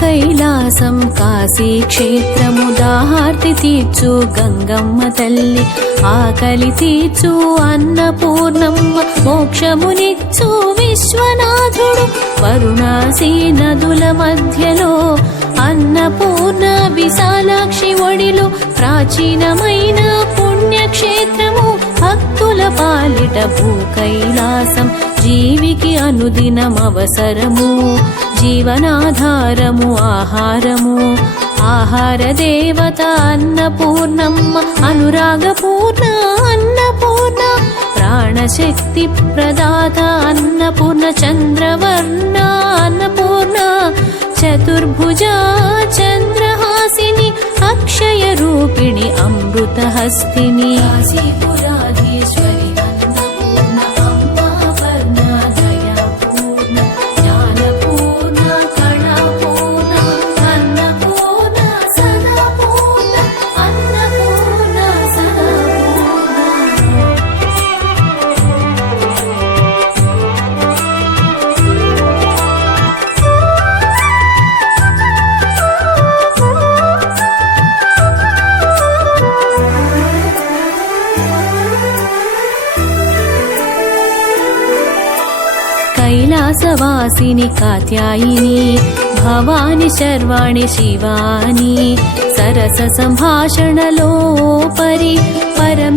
కైలాసం కాశీ క్షేత్రము దాహార్తి తీర్చు గంగమ్మ తల్లి ఆకలి తీర్చు అన్నపూర్ణమ్మ మోక్షమునిచ్చు విశ్వనాథుడు వరుణాసి నదుల మధ్యలో అన్నపూర్ణ విశాలాక్షి ఒడిలో ప్రాచీనమైన పుణ్యక్షేత్రము భక్తుల పాలిట భూ కైలాసం జీవికి అనుదినం అవసరము జీవనాధారము ఆహారము ఆహార దేవత అన్నపూర్ణమ్మ అనురాగపూర్ణ అన్నపూర్ణ ప్రాణశక్తి ప్రదాత అన్నపూర్ణ చంద్రవర్ణ అన్నపూర్ణ చతుర్భుజా చంద్రహాసిని అక్షయ రూపిణి అమృతహస్తిని కాశీపురాధీశ్వరి కైలాసవాసిని కాత్యాయిని భవాని శర్వాణి శివాని సరస సంభాషణలో పరమే